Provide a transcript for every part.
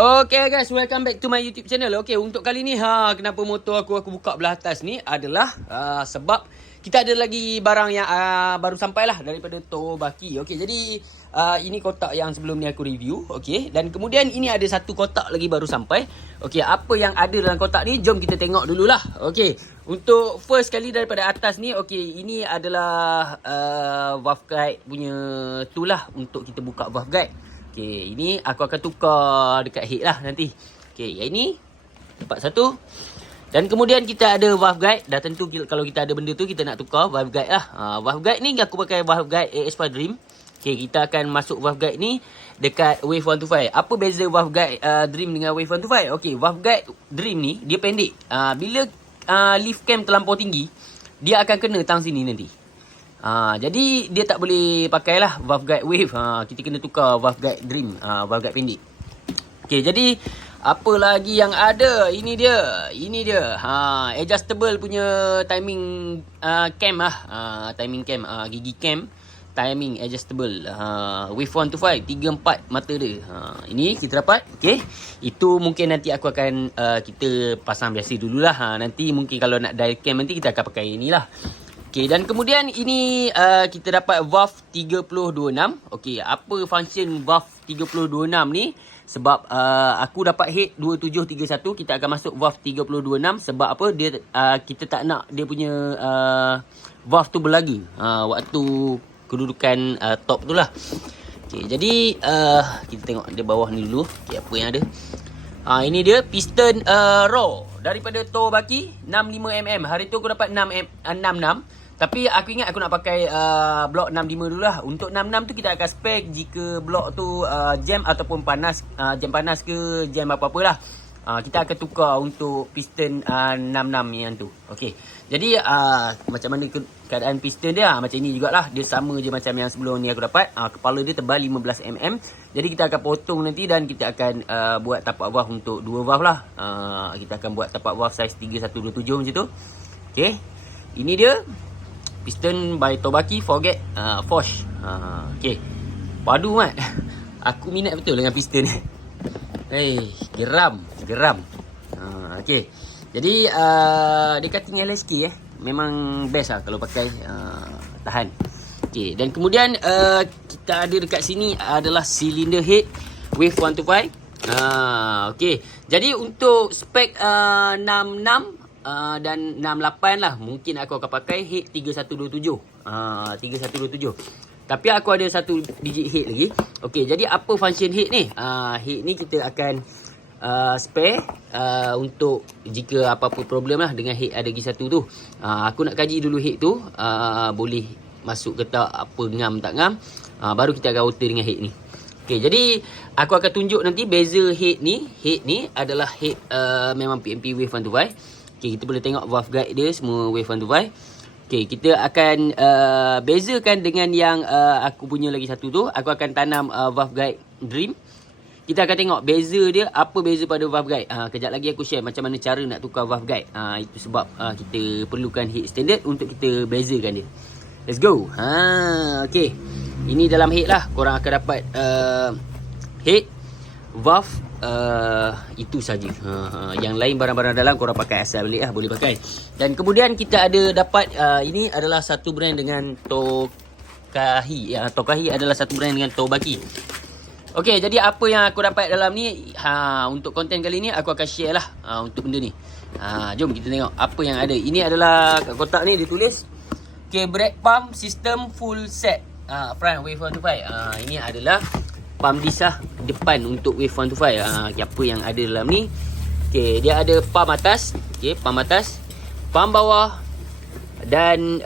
Okay guys, welcome back to my YouTube channel. Okay, untuk kali ni kenapa motor aku buka belah atas ni adalah sebab kita ada lagi barang yang baru sampai lah daripada Tobaki. Okay, jadi ini kotak yang sebelum ni aku review. Okay, dan kemudian ini ada satu kotak lagi baru sampai. Okay, apa yang ada dalam kotak ni, jom kita tengok dululah. Okay, untuk first kali daripada atas ni, okay, ini adalah valve guide punya tool lah untuk kita buka valve guide. Okay, ini aku akan tukar dekat head lah nanti. Okay, yang ini dapat satu. Dan kemudian kita ada valve guide. Dah tentu kalau kita ada benda tu, kita nak tukar valve guide lah. Valve guide ni aku pakai valve guide AS5 Dream. Okay, kita akan masuk valve guide ni dekat Wave 125. Apa beza valve guide Dream dengan Wave 125? Okay, valve guide Dream ni dia pendek. Bila lift cam terlampau tinggi, dia akan kena tang sini nanti. Jadi dia tak boleh pakailah valve guide Wave. Kita kena tukar valve guide Dream, valve guide pendek. Okay, jadi apa lagi yang ada? Ini dia. Adjustable punya timing cam lah. Timing cam, gigi cam. Timing adjustable. Wave 125, 3-4 mata dia. Ini kita dapat. Okay, itu mungkin nanti aku akan kita pasang biasa dululah. Nanti mungkin kalau nak dial cam nanti kita akan pakai inilah. Okay, dan kemudian ini kita dapat valve 3026. Okay, apa function valve 3026 ni? Sebab aku dapat head 2731, kita akan masuk valve 3026. Sebab apa? Dia kita tak nak dia punya valve tu berlaga waktu kedudukan top tu lah. Okay, jadi kita tengok dia bawah ni dulu. Okay, apa yang ada? Ini dia piston raw daripada Tobaki 65mm. Hari tu aku dapat 66. Tapi aku ingat aku nak pakai blok 65 dulu lah. Untuk 66 tu kita akan spare jika blok tu jam ataupun panas, jam panas ke jam apa-apa lah. Kita akan tukar untuk piston 66 yang tu. Okey. Jadi macam mana keadaan piston dia? Macam ni jugalah. Dia sama je macam yang sebelum ni aku dapat. Kepala dia tebal 15mm. Jadi kita akan potong nanti dan kita akan buat tapak valve untuk 2 valve lah. Kita akan buat tapak valve size 3127 macam tu. Okey. Ini dia. Piston by Tobaki Forget Fosh. Okay, padu mat. Aku minat betul dengan piston ni. Geram. Okay, jadi dia cutting LSK memang best lah kalau pakai, tahan. Okay, dan kemudian kita ada dekat sini adalah cylinder head Wave 125. Okay, jadi untuk spek 66 dan 68 lah, mungkin aku akan pakai head 3127. 3127. Tapi aku ada satu digit head lagi. Okey, jadi apa function head ni? Head ni kita akan spare untuk jika apa-apa problem lah dengan head ada lagi satu tu. Aku nak kaji dulu head tu boleh masuk ke tak, apa ngam tak ngam, baru kita akan outer dengan head ni. Okay, jadi aku akan tunjuk nanti beza head ni. Head ni adalah head memang PMP Wave 125. Okay, kita boleh tengok valve guide dia semua Wave 125. Okay, kita akan bezakan dengan yang aku punya lagi satu tu. Aku akan tanam valve guide Dream. Kita akan tengok beza dia, apa beza pada valve guide. Kejap lagi aku share macam mana cara nak tukar valve guide. Itu sebab kita perlukan head standard untuk kita bezakan dia. Let's go. Okay, ini dalam head lah. Korang akan dapat head, valve, itu saja. Yang lain barang-barang dalam korang pakai asal balik lah, boleh pakai. Dan kemudian kita ada dapat ini adalah satu brand dengan Tokahi. Tokahi adalah satu brand dengan Tobaki. Okey, jadi apa yang aku dapat dalam ni, untuk konten kali ni aku akan share lah untuk benda ni. Jom kita tengok apa yang ada. Ini adalah kat kotak ni dia tulis brake pump system full set, front Wave 125. Ini adalah pump disc lah depan untuk Wave 125. Apa yang ada dalam ni? Okay, dia ada pump atas, pump atas, pump bawah dan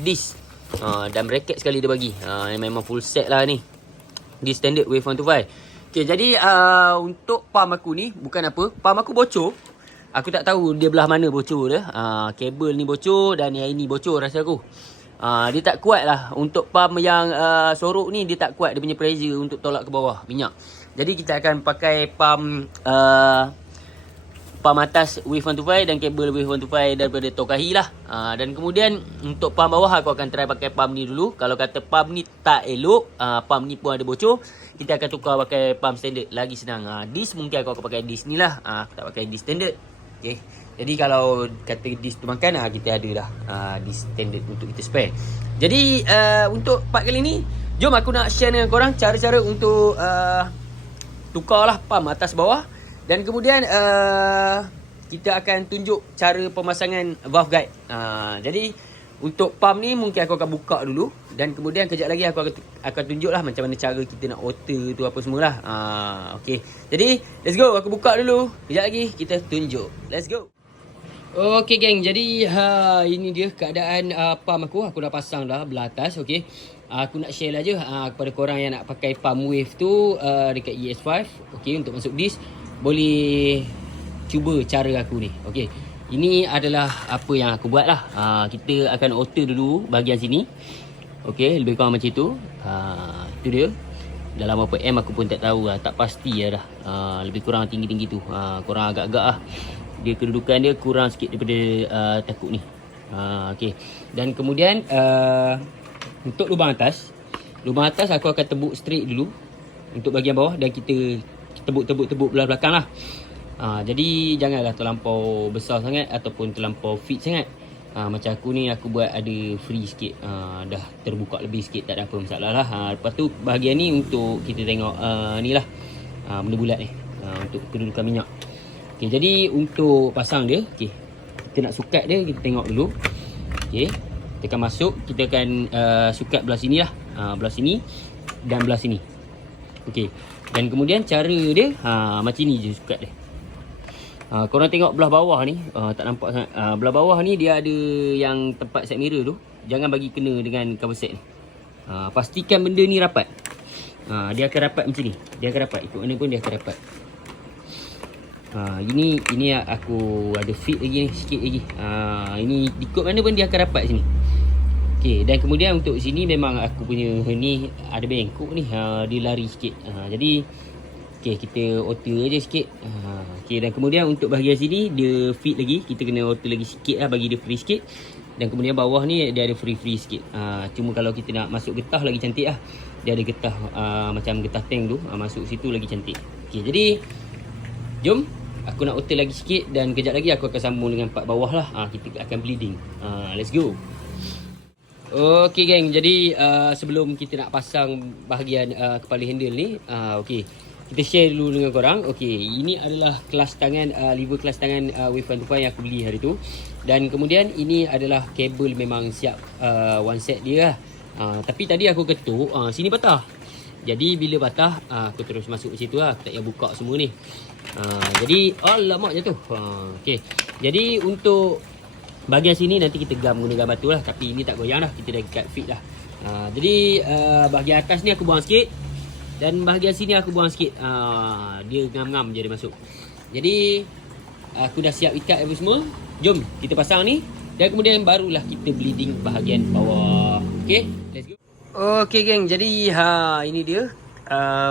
disc. Dan bracket sekali dia bagi. Memang full set lah ni. Di standard Wave 125. Okay, jadi untuk pump aku ni bukan apa, pump aku bocor. Aku tak tahu dia belah mana bocor dia. Kabel ni bocor dan yang ini bocor rasa aku. Dia tak kuat lah. Untuk pump yang sorok ni dia tak kuat dia punya pressure untuk tolak ke bawah minyak. Jadi kita akan pakai pump atas Wave 125 dan kabel Wave 125 daripada Tokahi lah. Dan kemudian untuk pump bawah aku akan try pakai pump ni dulu. Kalau kata pump ni tak elok, pump ni pun ada bocor, kita akan tukar pakai pump standard. Lagi senang. Disc mungkin aku akan pakai disc ni lah. Aku tak pakai disc standard. Okay. Jadi kalau kata disc tu makan, kita ada dah disc standard untuk kita spare. Jadi untuk part kali ni, jom aku nak share dengan korang cara-cara untuk tukarlah pump atas bawah. Dan kemudian kita akan tunjuk cara pemasangan valve guide. Jadi untuk pump ni mungkin aku akan buka dulu. Dan kemudian kejap lagi aku akan tunjuklah macam mana cara kita nak alter tu apa semualah. Okay. Jadi let's go. Aku buka dulu. Kejap lagi kita tunjuk. Let's go. Okay geng. Jadi ini dia keadaan pump aku. Aku dah pasang dah belah atas. Okay. Aku nak share lah je kepada korang yang nak pakai pump wave tu dekat ES5. Okay. Untuk masuk disk, boleh cuba cara aku ni. Okay. Ini adalah apa yang aku buat lah. Kita akan alter dulu bahagian sini. Okay, lebih kurang macam tu. Itu dia. Dalam berapa M aku pun tak tahu lah. Tak pasti lah dah. Lebih kurang tinggi-tinggi tu. Korang agak-agak lah. Dia kedudukan dia kurang sikit daripada takut ni. Okay. Dan kemudian untuk lubang atas. Lubang atas aku akan tebuk straight dulu. Untuk bahagian bawah. Dan kita tebuk belah belakang lah. Jadi janganlah terlampau besar sangat ataupun terlampau fit sangat. Macam aku ni, aku buat ada free sikit. Dah terbuka lebih sikit, tak ada apa masalah lah. Lepas tu bahagian ni untuk kita tengok ni lah, benda bulat ni, untuk kedudukan minyak. Okay, jadi untuk pasang dia, okay, kita nak sukat dia, kita tengok dulu. Okay, kita akan masuk. Kita akan sukat belah sini lah, belah sini dan belah sini. Okay, dan kemudian cara dia macam ni je sukat dia. Korang tengok belah bawah ni, tak nampak sangat. Belah bawah ni dia ada yang tempat set mirror tu. Jangan bagi kena dengan cover set ni. Pastikan benda ni rapat. Dia akan rapat macam ni. Dia akan rapat. Ikut mana pun dia akan rapat. Ini aku ada fit lagi ni, sikit lagi. Ini ikut mana pun dia akan rapat sini. Okay, dan kemudian untuk sini memang aku punya ni ada bengkok ni. Dia lari sikit. Jadi okay, kita alter je sikit. Okay, dan kemudian untuk bahagian sini dia fit lagi. Kita kena alter lagi sikit lah, bagi dia free sikit. Dan kemudian bawah ni dia ada free sikit. Cuma kalau kita nak masuk getah lagi cantik lah. Dia ada getah macam getah tank tu. Masuk situ lagi cantik. Okay, jadi jom aku nak alter lagi sikit. Dan kejap lagi aku akan sambung dengan part bawah lah. Kita akan bleeding. Let's go. Okay geng, jadi sebelum kita nak pasang bahagian kepala handle ni, okay, kita share dulu dengan korang. Okay, ini adalah kelas tangan, lever kelas tangan Wave 125 yang aku beli hari tu. Dan kemudian ini adalah kabel memang siap one set dia lah. Tapi tadi aku ketuk, sini patah. Jadi bila patah, aku terus masuk ke situ lah. Aku tak payah buka semua ni. Jadi alamak jatuh. Okay, jadi untuk bahagian sini nanti kita gam gunakan batu lah. Tapi ini tak goyang dah, kita dah cut fit lah. Jadi bahagian atas ni aku buang sikit. Dan bahagian sini aku buang sikit. Dia ngam-ngam je dia masuk. Jadi aku dah siap ikat apa semua. Jom kita pasang ni. Dan kemudian barulah kita bleeding bahagian bawah. Okay, let's go. Okay geng, jadi ini dia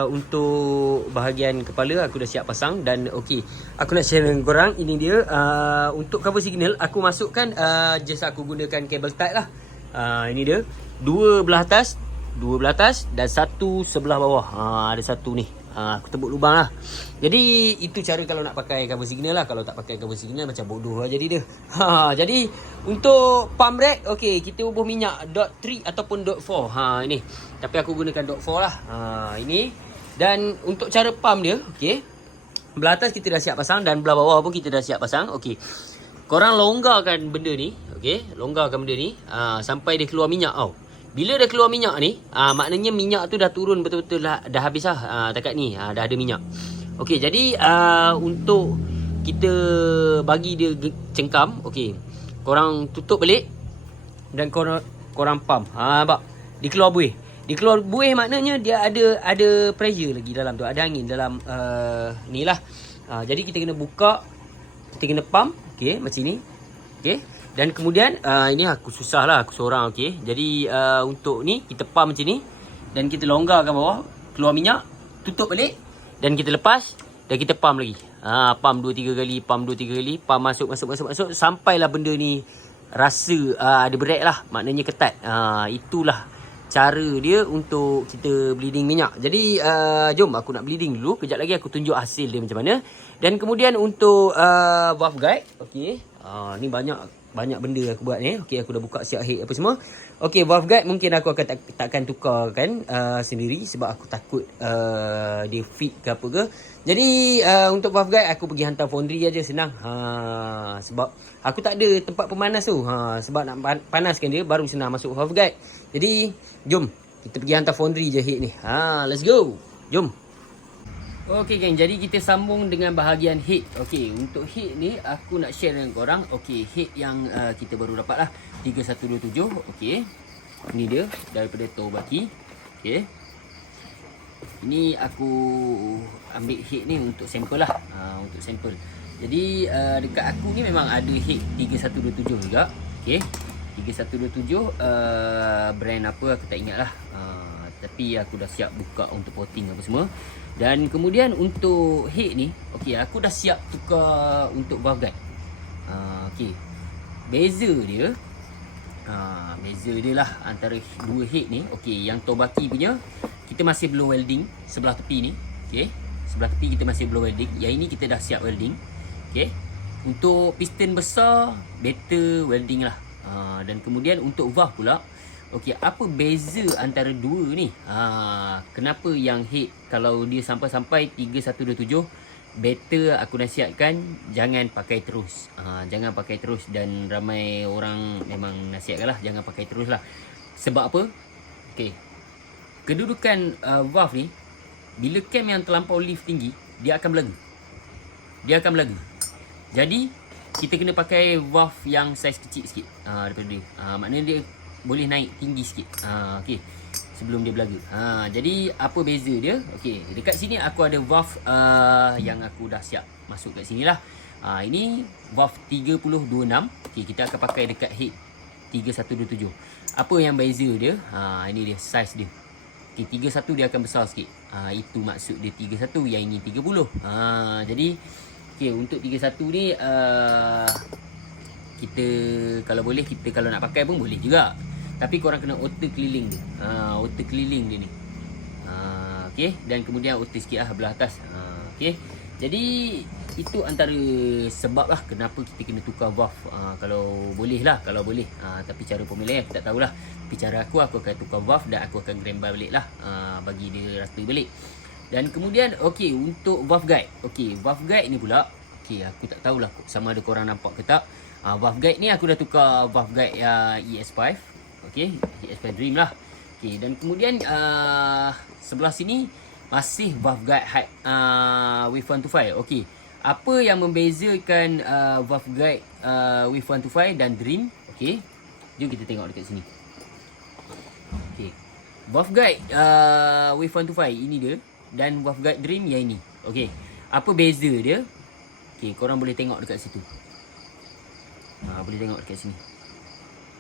untuk bahagian kepala aku dah siap pasang. Dan okay, aku nak share dengan korang. Ini dia untuk cover signal. Aku masukkan just aku gunakan kabel tight lah. Ini dia, dua belah atas dan satu sebelah bawah. Ada satu ni. Aku tebuk lubang lah. Jadi itu cara kalau nak pakai cover signal lah. Kalau tak pakai cover signal macam bodoh lah jadi dia. Jadi untuk pump rack, okay, kita ubah minyak dot 3 ataupun dot 4. Ini. Tapi aku gunakan dot 4 lah. Ini. Dan untuk cara pump dia, okay, belah atas kita dah siap pasang dan belah bawah pun kita dah siap pasang. Okay, korang longgarkan benda ni. Okay, longgarkan benda ni sampai dia keluar minyak tau. Bila dah keluar minyak ni, maknanya minyak tu dah turun betul-betul dah habis lah. Dekat ni dah ada minyak. Okey, jadi untuk kita bagi dia cengkam, okey, korang tutup balik dan korang pump. Nampak? Dia keluar buih. Dia keluar buih maknanya dia ada pressure lagi dalam tu, ada angin dalam ni lah. Jadi kita kena buka, kita kena pump, okey, macam ni. Okey. Dan kemudian ini aku susah lah, aku seorang. Okay, jadi untuk ni kita pump macam ni. Dan kita longgarkan bawah, keluar minyak, tutup balik. Dan kita lepas. Dan kita pump lagi. Pump 2-3 kali, pump 2-3 kali. Pump masuk. Sampailah benda ni rasa ada break lah. Maknanya ketat. Itulah cara dia untuk kita bleeding minyak. Jadi jom aku nak bleeding dulu. Kejap lagi aku tunjuk hasil dia macam mana. Dan kemudian untuk valve guide, okey. Ni banyak benda aku buat ni. Okey, aku dah buka siap head apa semua. Okey, valve guide mungkin aku akan takkan tukarkan sendiri sebab aku takut dia fit ke apa ke. Jadi untuk valve guide aku pergi hantar foundry aja, senang. Sebab aku tak ada tempat pemanas tu. Sebab nak panaskan dia baru senang masuk valve guide. Jadi jom kita pergi hantar foundry je head ni. Let's go. Jom. Okey geng, jadi kita sambung dengan bahagian head. Okey, untuk head ni aku nak share dengan korang. Okey, head yang kita baru dapat lah 3127. Okey, ni dia daripada Tobaki. Okey, ini aku ambil head ni untuk sampel lah. Untuk sampel. Jadi dekat aku ni memang ada head 3127 juga. Okey, 3127 brand apa aku tak ingat lah. Tapi aku dah siap buka untuk potting apa semua. Dan kemudian untuk head ni, okey, aku dah siap tukar untuk valve guide. Okey, beza dia lah antara dua head ni. Okey, yang Tobaki punya kita masih belum welding sebelah tepi ni. Okey, sebelah tepi kita masih belum welding. Yang ini kita dah siap welding. Okey, untuk piston besar better welding lah. Dan kemudian untuk valve pula, okey, apa beza antara dua ni? Kenapa yang head kalau dia sampai-sampai 3127 better aku nasihatkan jangan pakai terus. Jangan pakai terus, dan ramai orang memang nasihatkan lah jangan pakai terus lah. Sebab apa? Okey, kedudukan valve ni bila cam yang terlampau lift tinggi dia akan berlagu. Jadi kita kena pakai valve yang saiz kecil sikit daripada dia. Maknanya dia boleh naik tinggi sikit. Okey, sebelum dia belaga. Jadi apa beza dia? Okey, dekat sini aku ada valve yang aku dah siap masuk kat sini lah. Ini valve 3026. Okey, kita akan pakai dekat head 3127. Apa yang beza dia? Ini dia saiz dia. Okey, 31 dia akan besar sikit. Itu maksud dia 31, yang ini 30. Jadi okey, untuk 31 ni kita kalau boleh, kita kalau nak pakai pun boleh juga. Tapi korang kena auto keliling dia. Auto keliling dia ni. Okey, dan kemudian auto sikit lah belah atas. Okey. Jadi itu antara sebab lah kenapa kita kena tukar valve. Kalau boleh lah, kalau boleh. Tapi cara pemilihan aku tak tahulah. Tapi cara aku akan tukar valve dan aku akan grembar balik lah. Bagi dia rata balik. Dan kemudian okey, untuk valve guide. Okey, valve guide ni pula, okey, aku tak tahulah sama ada korang nampak ke tak. Valve guide ni aku dah tukar valve guide ES5. Okey, ES5 Dream lah. Okey, dan kemudian sebelah sini masih valve guide height with 125. Okey, apa yang membezakan valve guide with 125 dan Dream? Okey, jom kita tengok dekat sini. Okey, valve guide with 125 ini dia, dan valve guide Dream yang ini. Okey, apa beza dia? Okey, korang boleh tengok dekat situ. Boleh tengok dekat sini.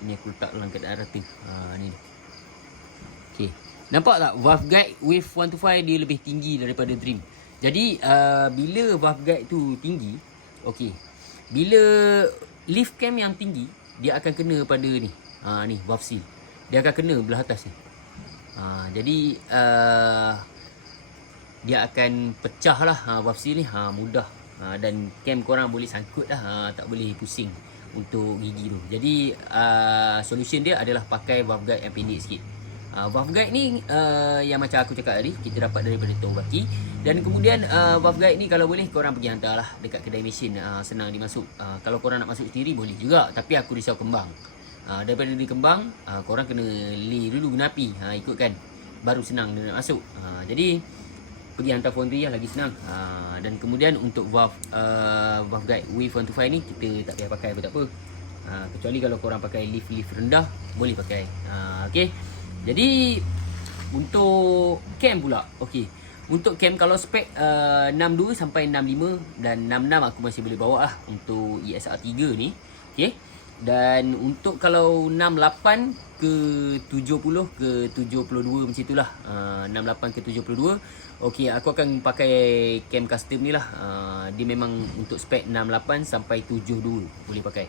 Ini aku letak dalam keadaan rata. Ni. Okey, nampak tak valve guide with 125 dia lebih tinggi daripada Dream. Jadi bila valve guide tu tinggi, okey, bila lift cam yang tinggi dia akan kena pada ni. Ni valve seal. Dia akan kena belah atas ni. Jadi dia akan pecah lah valve seal ni. Mudah. Dan cam korang boleh sangkut lah. Tak boleh pusing untuk gigi tu. Jadi solution dia adalah pakai valve guide yang pendek sikit. Valve guide ni yang macam aku cakap tadi, kita dapat daripada Tobaki. Dan kemudian valve guide ni kalau boleh korang pergi hantar lah dekat kedai mesin. Senang dimasuk. Kalau korang nak masuk sendiri boleh juga, tapi aku risau kembang. Daripada di kembang, korang kena lay dulu guna api, ikutkan, baru senang dia nak masuk. Jadi pergi hantar foundry lah, lagi senang. Dan kemudian untuk valve guide W125 ni kita tak payah pakai pun tak apa. Kecuali kalau korang pakai lift rendah, boleh pakai. Okey. Jadi untuk cam pula. Okey. Untuk cam kalau spek 62 sampai 65 dan 66 aku masih boleh bawa lah untuk ESR3 ni. Okey. Dan untuk kalau 68 ke 70 ke 72 macam itulah. 68 ke 72. Okey, aku akan pakai cam custom ni lah. Dia memang untuk spek 68 sampai 72 boleh pakai.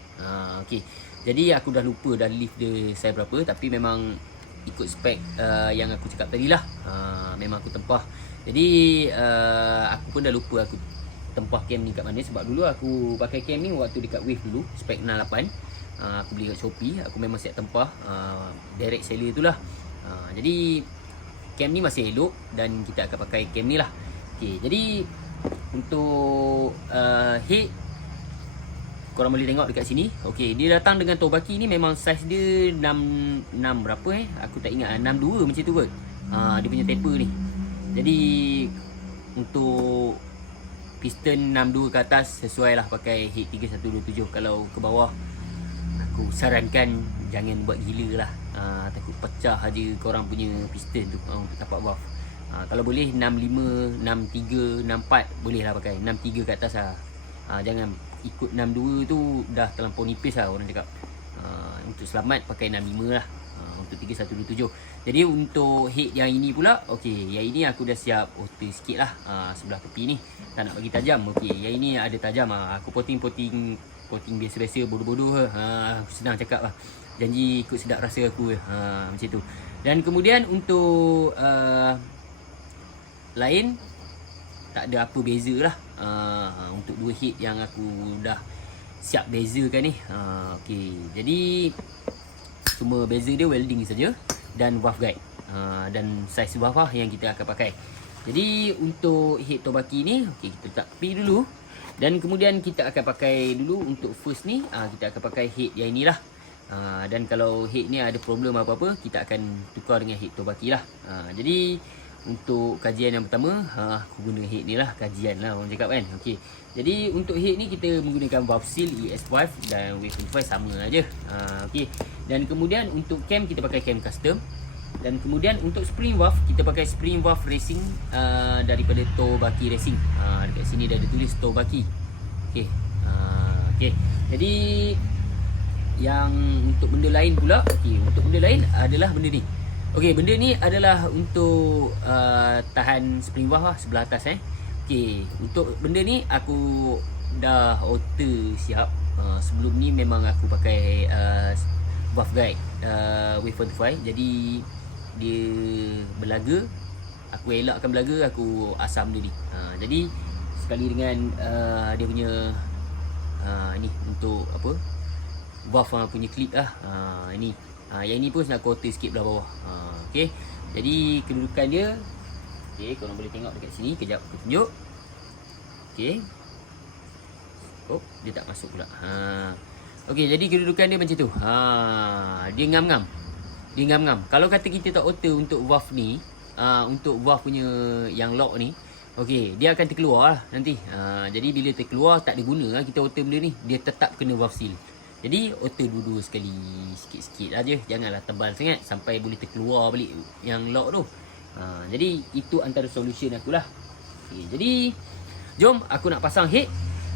Okey. Jadi aku dah lupa dah lift dia saya berapa, tapi memang ikut spek yang aku cakap tadi lah. Memang aku tempah. Jadi aku pun dah lupa aku tempah cam ni kat mana, sebab dulu aku pakai cam ni waktu dekat Wave dulu, spek 68. Aku beli kat Shopee, aku memang siap tempah direct seller tu lah. Jadi cam ni masih elok dan kita akan pakai cam ni lah. Okay, jadi untuk head, korang boleh tengok dekat sini. Okey, dia datang dengan Tobaki ni memang saiz dia 6 berapa aku tak ingat, 62 macam tu kot. Dia punya taper ni. Jadi untuk piston 62 ke atas sesuai lah pakai head 3127. Kalau ke bawah aku sarankan jangan buat gila lah. Takut pecah aja korang punya piston tu untuk tapak valve. Kalau boleh 65, 63, 64 boleh lah pakai. 63 ke atas lah. Jangan ikut 62 tu dah terlampau nipis lah orang cakap. Untuk selamat pakai 65 lah. Untuk 3127. Jadi untuk head yang ini pula, okey, yang ini aku dah siap otter sikit lah. Sebelah tepi ni tak nak bagi tajam. Okey, yang ini ada tajam. Aku poting biasa-biasa, bodoh-bodoh. Senang cakap lah. Janji ikut sedap rasa aku. Macam tu. Dan kemudian untuk lain tak ada apa beza lah. Untuk dua head yang aku dah siap bezakan ni. Okey, jadi cuma beza dia welding saja dan valve guide. Dan saiz valve lah yang kita akan pakai. Jadi untuk head Tobaki ni, okey, kita letak P dulu. Dan kemudian kita akan pakai dulu untuk first ni, kita akan pakai head yang inilah. Dan kalau head ni ada problem apa-apa, kita akan tukar dengan head Tobaki lah. Jadi untuk kajian yang pertama, aku guna head ni lah, kajian lah orang cakap kan. Okey, jadi untuk head ni kita menggunakan valve seal ES5 dan Wave 25 sama aja. Okey, dan kemudian untuk cam kita pakai cam custom. Dan kemudian untuk spring valve kita pakai spring valve racing daripada Tobaki Racing. Dekat sini dah ada tulis Tobaki. Okey, okey, jadi yang untuk benda lain pula, okey, untuk benda lain adalah benda ni. Okey, benda ni adalah untuk tahan spring valve lah sebelah atas Okey, untuk benda ni aku dah order siap. Sebelum ni memang aku pakai valve guide Wave 45. Jadi dia berlaga, aku elakkan berlaga, aku asam dia ni. Jadi sekali dengan dia punya ni untuk apa, valve punya clip lah. Ini yang ini pun aku order sikit belah bawah. Okey, jadi kedudukan dia, okey, korang boleh tengok dekat sini. Kejap aku tunjuk. Okey, oh, dia tak masuk pula. Okey, jadi kedudukan dia macam tu. Dia ngam-ngam. Dia ngam-ngam. Kalau kata kita tak order untuk valve ni, untuk valve punya yang lock ni, okey, dia akan terkeluar lah nanti. Jadi bila terkeluar tak ada guna lah kita order benda ni. Dia tetap kena valve seal. Jadi order dua-dua sekali, sikit-sikit aja. Janganlah tebal sangat sampai boleh terkeluar balik yang lock tu. Jadi itu antara solution aku lah. Okay, jadi jom aku nak pasang head.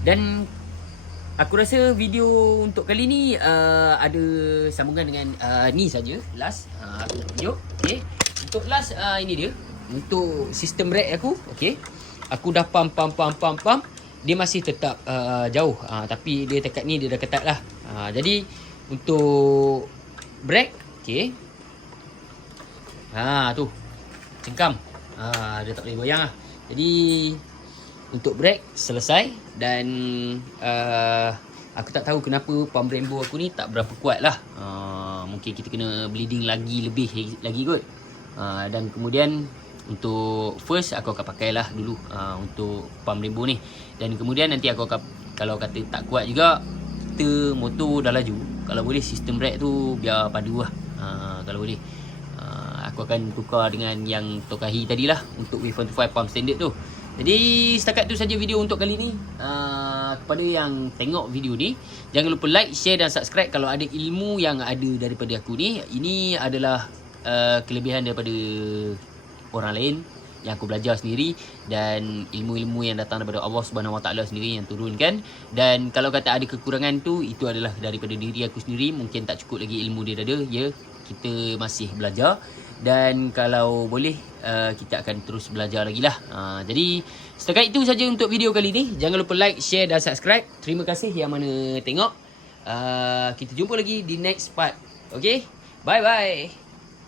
Dan aku rasa video untuk kali ni ada sambungan dengan ni saja. Last aku nak tunjuk. Okay, untuk last ini dia. Untuk sistem brake aku. Okay, aku dah pump. Dia masih tetap jauh. Tapi dia dekat ni dia dah ketat lah. Jadi untuk brake, okey. Tu cengkam. Dia tak boleh goyang lah. Jadi untuk brake selesai. Dan aku tak tahu kenapa pump Brembo aku ni tak berapa kuat lah. Mungkin kita kena bleeding lebih lagi kot. Dan kemudian untuk first aku akan pakailah dulu untuk pump Brembo ni. Dan kemudian nanti aku akan, kalau kata tak kuat juga, kita motor dah laju, kalau boleh sistem brake tu biar padu lah. Kalau boleh aku akan tukar dengan yang Tokahi tadilah untuk Wave 45 pump standard tu. Jadi setakat tu saja video untuk kali ni. Kepada yang tengok video ni, jangan lupa like, share dan subscribe. Kalau ada ilmu yang ada daripada aku ni, ini adalah kelebihan daripada orang lain yang aku belajar sendiri, dan ilmu-ilmu yang datang daripada Allah Subhanahu Wa Taala sendiri yang turunkan. Dan kalau kata ada kekurangan tu, itu adalah daripada diri aku sendiri. Mungkin tak cukup lagi ilmu dia ada. Ya, kita masih belajar. Dan kalau boleh kita akan terus belajar lagi lah. Jadi setakat itu saja untuk video kali ni. Jangan lupa like, share dan subscribe. Terima kasih yang mana tengok. Kita jumpa lagi di next part. Okay, bye bye.